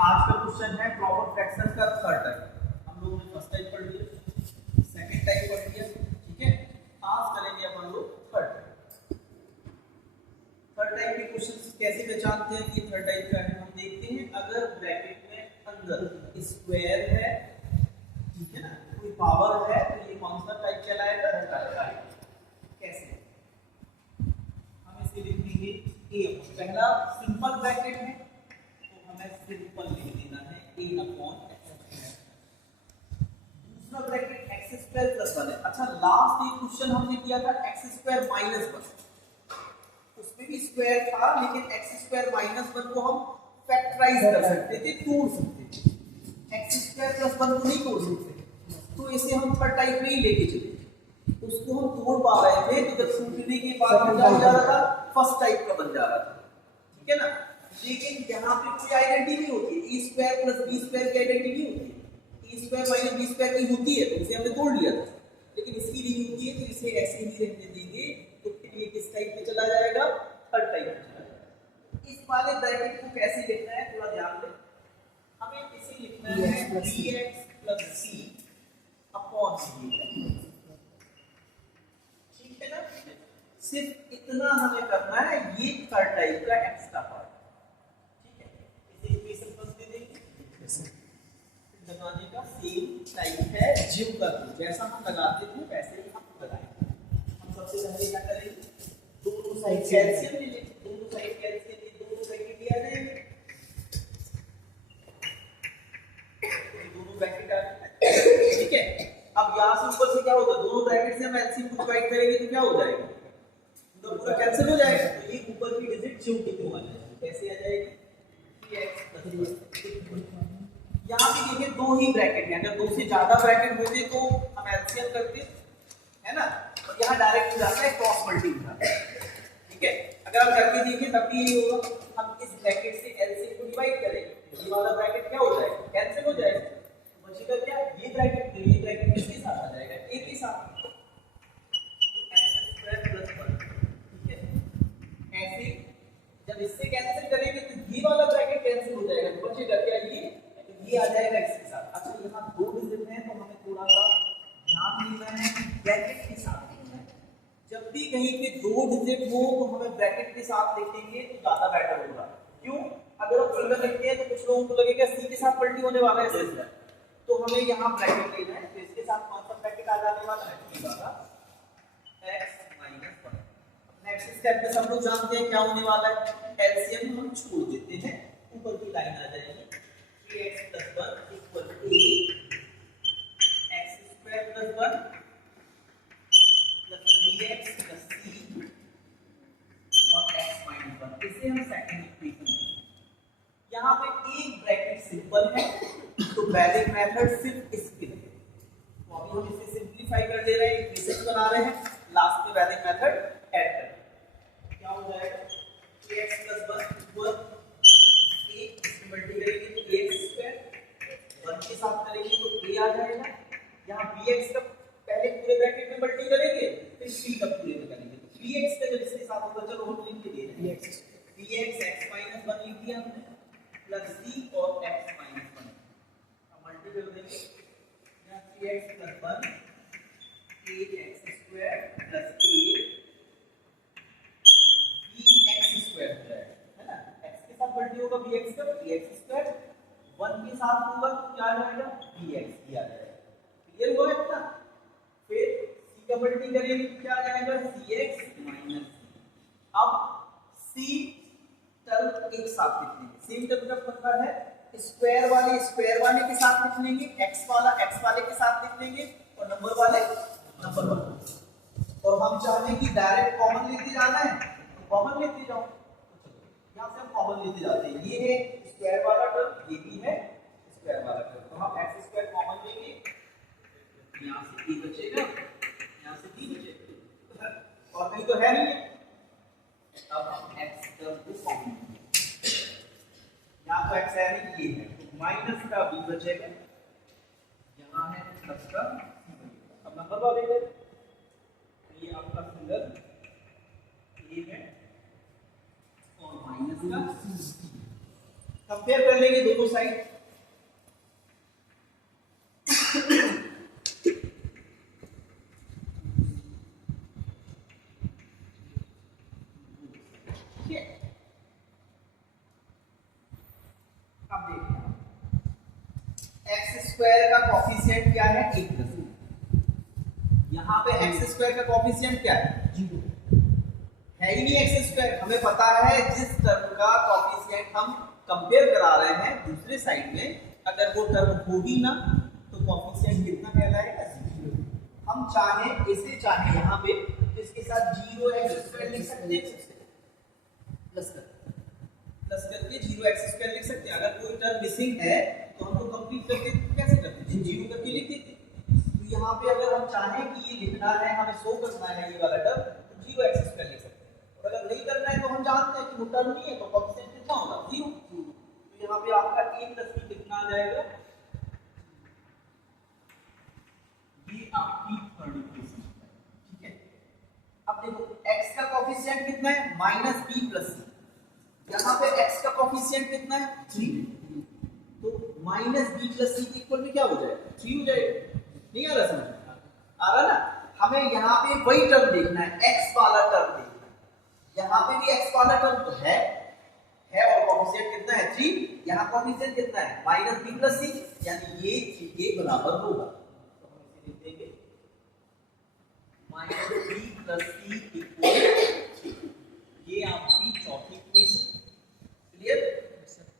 आज का क्वेश्चन है प्रॉपर फ्रैक्शन का थर्ड टाइप। हम लोगों ने फर्स्ट टाइप पढ़ लिया, सेकंड टाइप पढ़ लिया, ठीक है। आज करेंगे अपन लोग थर्ड टाइप। थर्ड टाइप के क्वेश्चन कैसे पहचानते हैं कि थर्ड टाइप का है? हम देखते हैं अगर ब्रैकेट में अंदर स्क्वायर है, ठीक है ना, कोई पावर है, तो ये कौन सा टाइप कहलाएगा? Third type. कैसे? हम इसे लिखेंगे a। पहला सिंपल ब्रैकेट है तो हमें सिंपल लिख देना है a अपॉन x। दूसरा ब्रैकेट x स्क्वायर प्लस 1 है। अच्छा, लास्ट एक क्वेश्चन हमने किया था x स्क्वायर माइनस 1, उसमें भी स्क्वायर था लेकिन x स्क्वायर माइनस 1 को हम फैक्टराइज कर सकते थे, तोड़ सकते थे। x स्क्वायर प्लस 1 को नहीं तोड़ सकते, तो इसे हम थर्ड टाइप में ही लेके चले। उसको हम तोड़ पा रहे थे तो जब टूटने के बाद क्या हो जा रहा था? फर्स्ट टाइप का बन जा रहा था, ठीक है ना। लेकिन यहाँ पे कोई आइडेंटिटी नहीं होती है, ए स्क्वायर प्लस बी स्क्वायर की आइडेंटिटी नहीं होती है। ए स्क्वायर माइनस बी स्क्वायर की होती है तो इसे हमने तोड़ लिया था, लेकिन इसकी नहीं होती है तो इसे ऐसे ही रहने देंगे। तो फिर ये किस टाइप में चला जाएगा? थर्ड टाइप में चला जाएगा। इस वाले ब्रैकेट को कैसे लिखना है थोड़ा ध्यान दें। हमें इसे लिखना है bx plus c upon c, ठीक है ना। सिर्फ इतना हमें करना है, ये थर्ड टाइप का x का पार्ट, ठीक है। इसे इक्वेशन फर्स्ट दे देंगे। लगाने का सेम टाइप है जिम का, जैसा हम लगाते थे वैसे ही हम लगाएंगे। हम सबसे पहले क्या करेंगे? दोनों साइड कैल्शियम ले लेंगे, दोनों साइड कैल्शियम ले, दोनों ब्रैकेट लिया जाएगा, दोनों ब्रैकेट आ गए, ठीक है। अब यहां से ऊपर से क्या होगा? दोनों ब्रैकेट से हम एलसीएम को डिवाइड करेंगे तो क्या हो जाएगा? तो पूरा कैंसिल हो जाएगा। तो ये ऊपर की डिजिट जो कितनी आ जाएगी? कैसे आ जाएगी? 3x+3। यहां पे देखिए दो ही ब्रैकेट हैं, अगर दो से ज्यादा ब्रैकेट होते तो हम एलसीएम करते, है ना। और यहां डायरेक्ट हो जाता है क्रॉस मल्टीप्लाई, ठीक है। अगर हम करके देखें तब भी यही होगा। हम इस ब्रैकेट से एलसीएम को डिवाइड करेंगे, ये वाला ब्रैकेट क्या हो जाएगा? कैंसिल हो जाएगा। बचेगा क्या? ये ब्रैकेट, तो ये ब्रैकेट किसके साथ आ जाएगा? a के साथ। ऐसे जब इससे कैंसिल करेंगे तो ये वाला ब्रैकेट कैंसिल हो जाएगा, तो बचेगा क्या? ये आ जाएगा इसके साथ। अच्छा, यहाँ दो डिजिट हैं तो हमें थोड़ा सा ध्यान देना है कि ब्रैकेट के साथ लिखना है। जब भी कहीं पे दो डिजिट हो तो हमें ब्रैकेट के साथ लिखेंगे तो ज्यादा बेटर होगा। क्यों? अगर हम सिंगल लिखते हैं तो कुछ लोगों को लगेगा सी के साथ पलटी होने वाला है, तो हमें यहाँ ब्रैकेट लेना है। तो इसके साथ कौन सा ब्रैकेट आ जाने वाला है? ये वाला x-1। नेक्स्ट स्टेप में सब लोग जानते हैं क्या होने वाला है? एलसीएम हम छोड़ देते हैं, ऊपर की लाइन आ जाएगी 3x+1 equal to a x² + 1 + 3x + c और x-1। इसे हम सेकंड इक्वेशन। यहाँ पे एक ब्रैकेट सिंपल है तो वैलिड मेथड सिर्फ इसके लिए, तो अभी हम इसे सिंपलीफाई कर दे रहे हैं, इक्वेशन बना रहे हैं, लास्ट में वैलिड मेथड ऐड करें। क्या हो जाएगा? ax+1 इक्वल a, इसमें मल्टी करेंगे तो ax², 1 के साथ करेंगे तो a आ जाएगा। यहाँ bx का पहले पूरे ब्रैकेट में मल्टी करेंगे फिर c का पूरे में करेंगे, तो bx का जब इसके साथ होगा, चलो हम लिख दे रहे हैं bx x-1 लिख दिया हमने प्लस c और x-1 अब मल्टी कर देंगे। यहाँ 3x+1 ax² plus a bx² है ना। x के साथ मल्टी होगा bx का, bx², 1 के साथ होगा तो क्या आ जाएगा? bx ही आ जाएगा। क्लियर हुआ इतना? फिर c का मल्टी करेंगे तो क्या आ जाएगा? cx - c। अब c टर्म एक साथ लिख लेंगे। सेम टर्म का मतलब है स्क्वायर वाले के साथ लिख लेंगे, x वाला x वाले के साथ लिख लेंगे और नंबर वाले नंबर वाले। और हम चाहते हैं कि डायरेक्ट कॉमन लेते जाना है तो कॉमन लेते जाओ, यहाँ से हम कॉमन लेते जाते हैं। ये है स्क्वायर वाला टर्म, ये भी है स्क्वायर वाला टर्म, तो हम x² कॉमन लेंगे, यहाँ से a बचेगा, यहाँ से b बचेगा और नहीं तो है नहीं। अब हम x टर्म को कॉमन लेंगे, यहाँ तो x है नहीं, ये है, तो माइनस का b बचेगा, यहाँ है प्लस का c बचेगा। अब नंबर वाले में ये आपका फिंगर a है और माइनस का c। कंपेयर कर लेंगे दोनों साइड। अब देखिए एक्स स्क्वायर का कॉफिशिएंट क्या है 1 प्लस, यहाँ पे एक्स स्क्वायर का कॉफिशिएंट क्या है 0 है ही नहीं। एक्स स्क्वायर हमें पता है जिस टर्म का कॉफिशिएंट हम कंपेयर करा रहे हैं दूसरे साइड में, अगर वो टर्म होगी ना तो कॉफिशिएंट कितना कहलाएगा 0। हम चाहे इसे चाहे यहाँ पे इसके साथ 0 एक्स स्क्वायर लिख सकते हैं, प्लस करके 0 एक्स स्क्वायर लिख सकते हैं। अगर कोई टर्म मिसिंग है तो हम लोग कंप्लीट करके कैसे करते हैं 0 करके लिख देते हैं। तो यहाँ पे अगर हम चाहें कि ये लिखना है, हमें शो करना है ये वाला टर्म, तो 0 एक्स स्क्वायर लिख सकते हैं। और अगर नहीं करना है तो हम जानते हैं कि वो टर्म नहीं है तो कोएफिशिएंट कितना होगा 0। तो यहाँ पे आपका a प्लस b कितना आ जाएगा, ये आपकी थर्ड इक्वेशन है। ठीक है, अब देखो x का कोएफिशिएंट कितना है -b + c, यहाँ पे x का कोएफिशिएंट कितना है 3, तो -b + c इक्वल में क्या हो जाएगा 3 हो जाएगा। नहीं आ रहा समझ में, आ रहा ना। हमें यहाँ पे वही टर्म देखना है, x वाला टर्म देखना है। यहाँ पे भी x वाला टर्म तो है और कोएफिशिएंट कितना है 3, यहाँ कोएफिशिएंट कितना है -b + c, यानी ये 3 के बराबर होगा। तो हम इसे लिख देंगे -b + c = 3। ये आपकी चौथी इक्वेशन। क्लियर।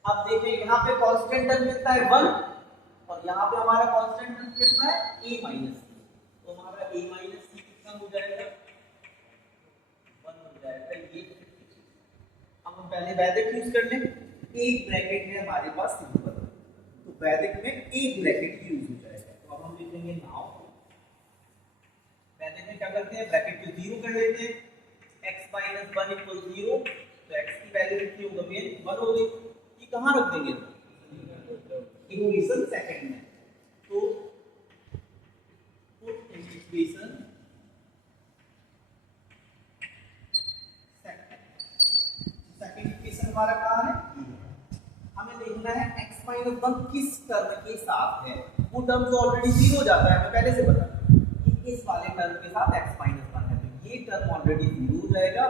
अब देखें यहाँ पे कांस्टेंट टर्म कितना है 1 और यहाँ पे हमारा कांस्टेंट टर्म कितना है a - c, तो हमारा a - c कितना हो जाएगा 1 हो जाएगा। ये अब हम पहले वैदिक यूज कर लें, एक ब्रैकेट है हमारे पास सिंपल, तो वैदिक में एक ब्रैकेट यूज हो जाएगा। तो अब हम लिखेंगे नाउ, वैदिक में क्या करते हैं ब्रैकेट को 0 कर लेते हैं, x - 1 = 0, तो x की वैल्यू कितनी हो गई 1 हो गई। ये कहाँ रख देंगे इक्वेशन सेकंड में, तो पुट इक्वेशन सेकंड इक्वेशन हमारा कहाँ है, हमें देखना है x - 1 किस टर्म के साथ है। वो टर्म तो ऑलरेडी 0 हो जाता है, हमें पहले से पता है कि इस वाले टर्म के साथ x - 1 है, तो ये टर्म ऑलरेडी 0 हो जाएगा।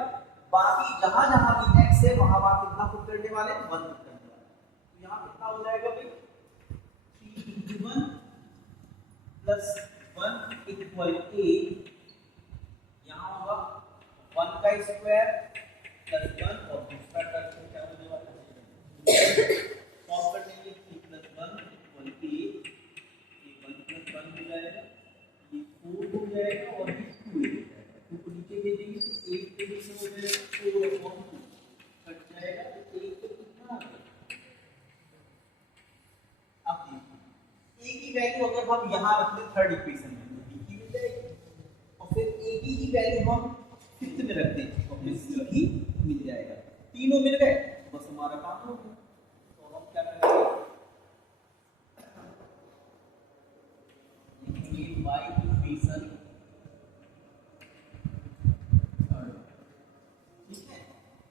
बाकी जहां जहां भी x है वहां वहां कितना पुट करने वाले हैं 1 पुट करने वाले। तो यहां कितना हो जाएगा भाई 3 × 1 + 1 = 8, यहां होगा 1 का स्क्वायर + 1 और दूसरा टर्म क्या होने वाला है सॉल्व कर देंगे 3 + 1 = 8, ये 1 + 1 हो जाएगा, ये 4 हो जाएगा और ये 2 हो जाएगा। 2 को नीचे भेजेंगे तो 8 के नीचे हो जाएगा 4/2 कट जाएगा, तो 1 को कितना आ गया। अब देखिए a की वैल्यू अगर हम यहाँ रख दें थर्ड इक्वेशन में तो b की मिल जाएगी, और फिर a की ही वैल्यू हम फिफ्थ में रख दें तो फिर c भी मिल जाएगा। तीनों मिल गए बस हमारा काम हो गया। तो हम क्या करेंगे लिखेंगे y इक्वेशन थर्ड। ठीक है,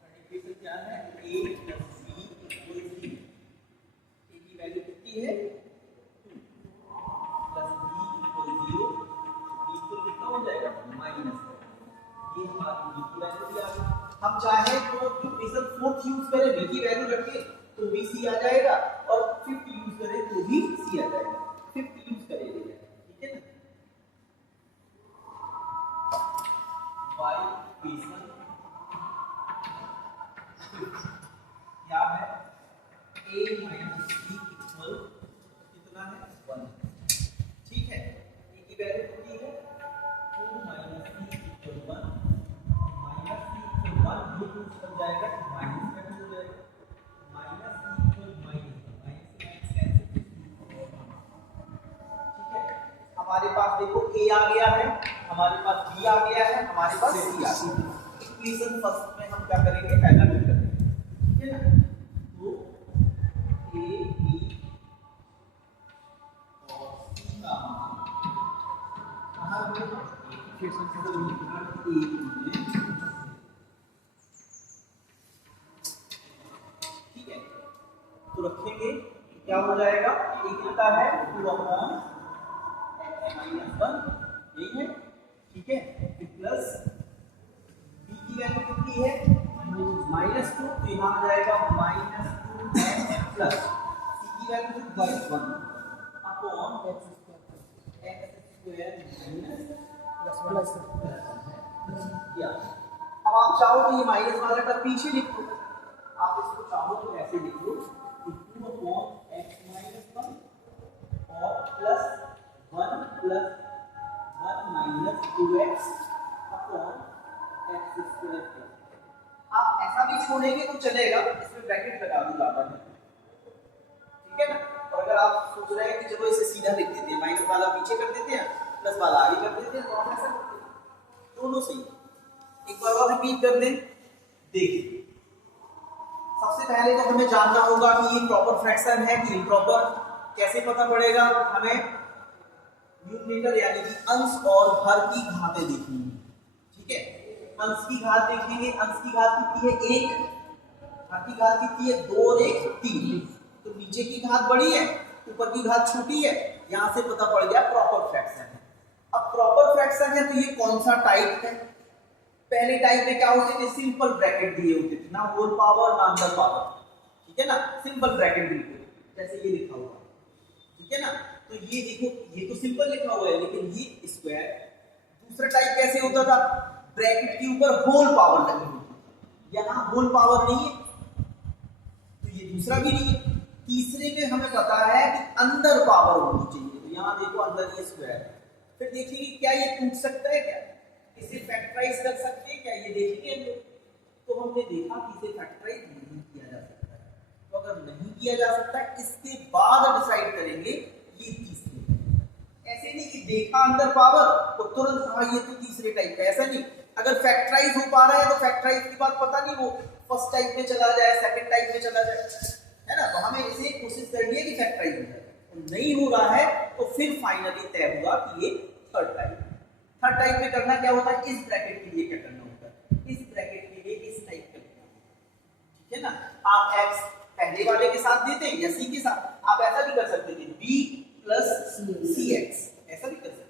थर्ड इक्वेशन क्या है a + b = 0। a की वैल्यू कितनी है 2 + b = 0, b को कितना हो जाएगा -, ये हमारी b की वैल्यू भी आ गई। हम चाहे तो इक्वेशन फोर्थ यूज करें b की वैल्यू रखें तो भी c आ जाएगा, और फिफ्थ यूज करें तो भी c आ जाएगा। फिफ्थ यूज करेंगे, ठीक है ना। y इक्वेशन क्या है a - b = कितना है 1। ठीक है, a की वैल्यू कितनी है 2 - c = 1, -c = 1 ये यूज कर जाएगा तो माइनस का हो जाएगा, -c = माइनस कैंसिल। ठीक है, हमारे पास देखो a आ गया है, हमारे पास b आ गया है, हमारे पास c आ गया है। इक्वेशन फर्स्ट में हम क्या करेंगे एलाइनमेंट करेंगे, ठीक है ना। तो a b और c का मान कहां रखेंगे इक्वेशन को लिखना a में, ठीक है। तो क्या हो जाएगा, एक कितना है 2 अपॉन x माइनस 1, यही है, ठीक है। प्लस b की वैल्यू कितनी है -2, तो यहाँ आ जाएगा -2x प्लस c की वैल्यू कितनी है 1 upon x square minus plus या अब आप चाहो तो ये माइनस वाला टर्म पीछे लिख दो, आप इसको चाहो तो ऐसे लिख दो कि 2 अपॉन x माइनस 1 और plus 1 plus 1 minus 2x upon x square. आप ऐसा भी छोड़ेंगे तो चलेगा, इसमें ब्रैकेट लगा दो ज्यादा है, ठीक है ना। और अगर आप सोच रहे हैं कि चलो इसे सीधा लिख देते हैं, माइनस वाला पीछे कर देते हैं प्लस वाला आगे कर देते हैं, तो आप ऐसा करते हैं, दोनों सही। एक बार और रिपीट कर दें, देखिए सबसे पहले तो हमें जानना होगा कि ये प्रॉपर फ्रैक्शन है कि इम्प्रॉपर। कैसे पता पड़ेगा, हमें न्यूमरेटर यानी कि अंश और हर की घातें देखनी है, ठीक है। अंश की घात देखेंगे, अंश की घात कितनी है 1, हर की घात कितनी है 2 और 1 3, तो नीचे की घात बड़ी है ऊपर की घात छोटी है, यहां से पता पड़ गया प्रॉपर फ्रैक्शन है। अब प्रॉपर फ्रैक्शन है तो ये कौन सा टाइप है, पहले टाइप में क्या होते थे, सिंपल ब्रैकेट दिए होते थे, ना होल पावर ना अंडर पावर, ठीक है ना, सिंपल ब्रैकेट बिल्कुल जैसे ये लिखा हुआ है, ठीक है ना। तो ये देखो ये तो सिंपल लिखा हुआ है, लेकिन ये स्क्वायर। दूसरा टाइप कैसे होता था, ब्रैकेट के ऊपर होल पावर लगी होती है, यहाँ होल पावर नहीं है तो ये दूसरा भी नहीं है। तीसरे में हमें पता है कि अंदर पावर होनी चाहिए, तो यहाँ देखो अंदर ये स्क्वायर। फिर देखिए क्या ये टूट सकता है, क्या इसे फैक्टराइज कर सकते हैं क्या, ये देखेंगे हम लोग। तो हमने देखा कि इसे फैक्टराइज नहीं किया जा सकता है, तो अगर नहीं किया जा सकता है इसके बाद डिसाइड करेंगे ये तीसरे। ऐसे नहीं कि देखा अंदर पावर तो तुरंत हाँ ये तो तीसरे टाइप का, ऐसा नहीं। अगर फैक्टराइज हो पा रहा है तो फैक्टराइज की बात पता नहीं, वो फर्स्ट टाइप में चला जाए सेकंड टाइप में चला जाए, है ना। तो हमें इसे कोशिश करनी है कि फैक्टराइज हो जाए, तो नहीं हो रहा है तो फिर फाइनली तय हुआ कि ये थर्ड टाइप। थर्ड टाइप में करना क्या होता है, इस ब्रैकेट के लिए क्या करना होता है, इस ब्रैकेट के लिए इस टाइप का लिखना होता है, ठीक है ना। आप x पहले वाले के साथ देते हैं या c के साथ, आप ऐसा भी कर सकते थे b प्लस cx, ऐसा भी कर सकते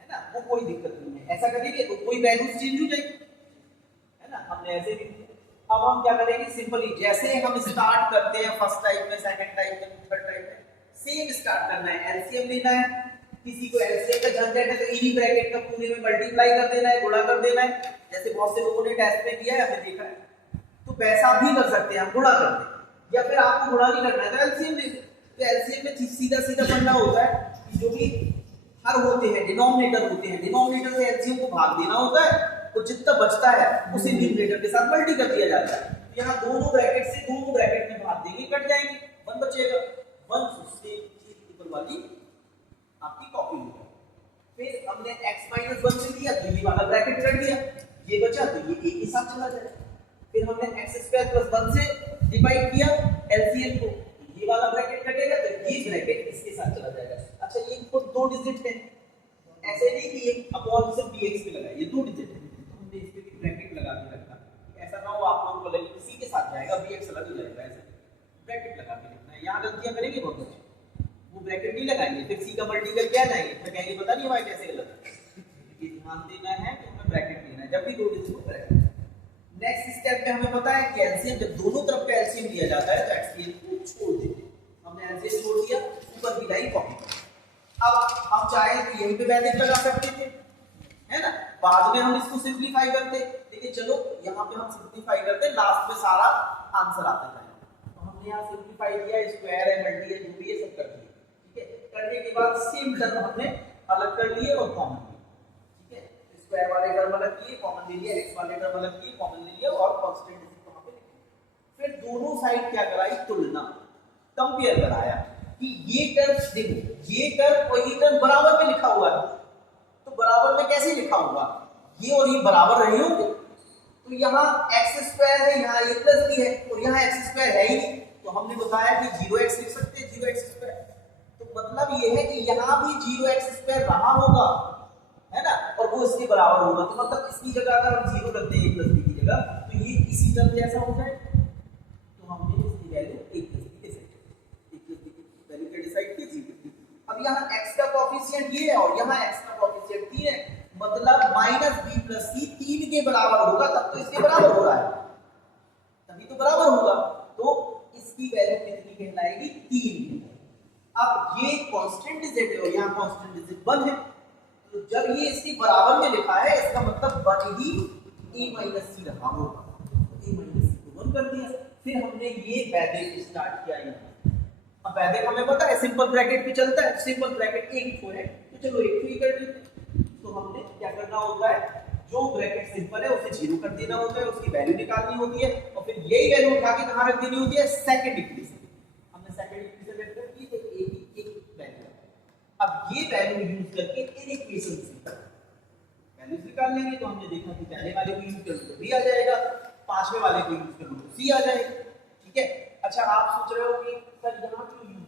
है ना, वो कोई दिक्कत नहीं है। ऐसा करेंगे तो कोई वैल्यू चेंज हो जाएगी, है ना। हमने ऐसे भी किया। अब हम क्या करेंगे, सिंपली जैसे हम स्टार्ट करते हैं फर्स्ट टाइप में, सेकंड टाइप में, थर्ड टाइप में, सेम स्टार्ट करना है, एलसीएम लेना है। किसी को एलसीएम का झंझट है तो इन्हीं ब्रैकेट का पूरे में मल्टीप्लाई कर देना है, गुणा कर देना है, जैसे बहुत से लोगों ने टेस्ट में किया है, हमने देखा है। तो वैसा भी कर सकते हैं हम, गुणा कर दें, या फिर आपको गुणा नहीं करना है तो एलसीएम ले लें। तो एलसीएम में सीधा सीधा बनना होता है कि जो भी हर होते हैं डिनोमिनेटर होते हैं, डिनोमिनेटर से एलसीएम को भाग देना होता है, तो जितना बचता है उसे न्यूमरेटर के साथ मल्टी कर दिया जाता है। तो यहाँ दोनों ब्रैकेट से दोनों ब्रैकेट में भाग देंगे, कट जाएंगे, 1 बचेगा, 1 से ऊपर वाली आपकी कॉपी होगी। फिर हमने x - 1 से दिया तो ये वाला ब्रैकेट कर दिया, ये बचा तो ये एक के साथ चला जाएगा। फिर हमने x² + 1 से डिवाइड किया एलसीएम को, ये वाला ब्रैकेट कटेगा तो ये ब्रैकेट इसके साथ चला जाएगा। अच्छा ये खुद 2 डिजिट है, ऐसे नहीं कि ये अपॉन से dx पे लगाए, ये 2 डिजिट है, हमने इस पे ब्रैकेट लगा के रखा। ऐसा ना हो आप लोगों को लगे इसी के साथ जाएगा bx अलग हो जाएगा, ऐसे ब्रैकेट लगा के लिखना है। यहां गलतियां करेंगे बहुत अच्छी, वो ब्रैकेट नहीं लगाएंगे, फिर c का मल्टीपल क्या जाएंगे, फिर कहेंगे पता नहीं भाई कैसे गलत है। ये ध्यान देना है कि हमें ब्रैकेट लेना है जब भी 2 डिजिट को ब्रैकेट। नेक्स्ट स्टेप में हमें पता है कि एलसीएम जब दोनों तरफ का एलसीएम लिया जाता है तो एक्सपीएल को छोड़ देते हैं। हमने एलसीएम छोड़ दिया, ऊपर की लाइन कॉपी। अब हम चाहे तो यहीं पे वैल्यू लगा सकते थे, है ना, बाद में हम इसको सिंपलीफाई करते, लेकिन चलो यहाँ पे हम सिंपलीफाई करते, लास्ट में सारा आंसर आता है। तो हमने यहाँ सिंपलीफाई किया, स्क्वायर है, मल्टी है, जो भी है सब कर दिया, ठीक है। करने के बाद सेम टर्म हमने अलग कर लिए और कॉमन लिए, ठीक है। स्क्वायर वाले टर्म अलग किए, कॉमन ले लिया, x वाले टर्म अलग किए, कॉमन ले लिया और कांस्टेंट इसको वहां पे लिख दिया। फिर दोनों साइड क्या कराई, तुलना, कंपेयर कराया कि ये टर्म देखो, ये टर्म और ये टर्म बराबर में लिखा हुआ है, तो बराबर में कैसे लिखा होगा, ये और ये बराबर रहे होंगे। तो यहाँ x² है, यहाँ a + b है और यहाँ x² है ही नहीं, तो हमने बताया कि 0x लिख सकते हैं, 0x²। तो मतलब ये है कि यहाँ भी 0x² रहा होगा, है ना, और वो इसके बराबर होगा। तो मतलब इसकी जगह अगर हम 0 रखते हैं a + b की जगह, तो ये इसी टर्म जैसा हो जाएगा। तो हमने इसकी वैल्यू a + b दे सकते हैं, a + b यहाँ x का कोएफिशिएंट ये है और यहाँ x का कोएफिशिएंट 3 है, मतलब -b + c 3 के बराबर होगा, तब तो इसके बराबर हो रहा है, तभी तो बराबर होगा, तो इसकी वैल्यू कितनी कहलाएगी? 3। अब ये कांस्टेंट डिजिट है और यहाँ कांस्टेंट डिजिट 1 है, तो जब ये इसके बराबर में लिखा है इसका मतलब 1 ही a - c रहा होगा, a - c को 1 कर दिया। फिर हमने ये वैदिक स्टार्ट किया यहाँ। अब वैदिक हमें पता है सिंपल ब्रैकेट पे चलता है, सिंपल ब्रैकेट 1 को है तो चलो 1 को ही कर देते हैं। तो हमने क्या करना होता है, जो ब्रैकेट सिंपल है उसे 0 कर देना होता है, उसकी वैल्यू निकालनी होती है और फिर यही वैल्यू उठा के कहां रख देनी होती है? Second equation. हमने सेकंड इक्वेशन वेक्टर की तो a की एक वैल्यू, अब ये वैल्यू यूज करके इन इक्वेशन से वैल्यूज निकाल लेंगे। तो हमने देखा कि पहले वाले को यूज करो तो b आ जाएगा, पांचवें वाले को यूज करो तो c आ जाएगा, ठीक है। अच्छा आप सोच रहे हो कि सर यहाँ क्यों यूज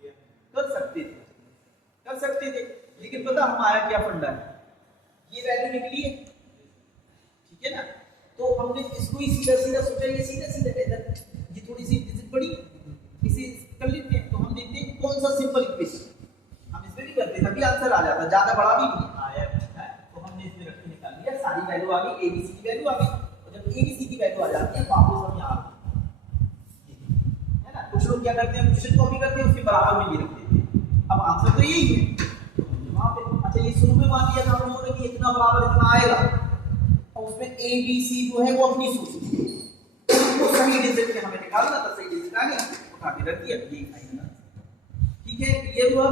किया? कर सकते थे, लेकिन पता हमारा क्या फंडा है, ये वैल्यू निकली है, ठीक है ना, तो हमने इसको ही सीधा सीधा सोचा, ये सीधा सीधा इधर ये थोड़ी सी डिजिट बड़ी, इसे कर लेते हैं। तो हम देखते हैं कौन सा सिंपल इक्वेशन हम इसमें भी करते तभी आंसर आ जाता, ज्यादा बड़ा भी नहीं आया है, तो हमने इसमें रख के निकाल लिया, सारी वैल्यू आ गई, abc की वैल्यू आ गई, और जब abc की वैल्यू आ जाती है वापस हम यहाँ है ना, कुछ लोग क्या करते हैं क्वेश्चन कॉपी करते हैं उसके बराबर में ये रख देते हैं, अब आंसर तो यही है वहां पे। अच्छा ये शुरू में मान लिया था हम लोगों ने कि इतना बराबर इतना आएगा, और उसमें a b c जो है वो अपनी सोच वो सही डिजिट के हमें निकालना था, सही डिजिट आ गया उठा के रख दिया, ये फाइनल, ठीक है। क्लियर हुआ?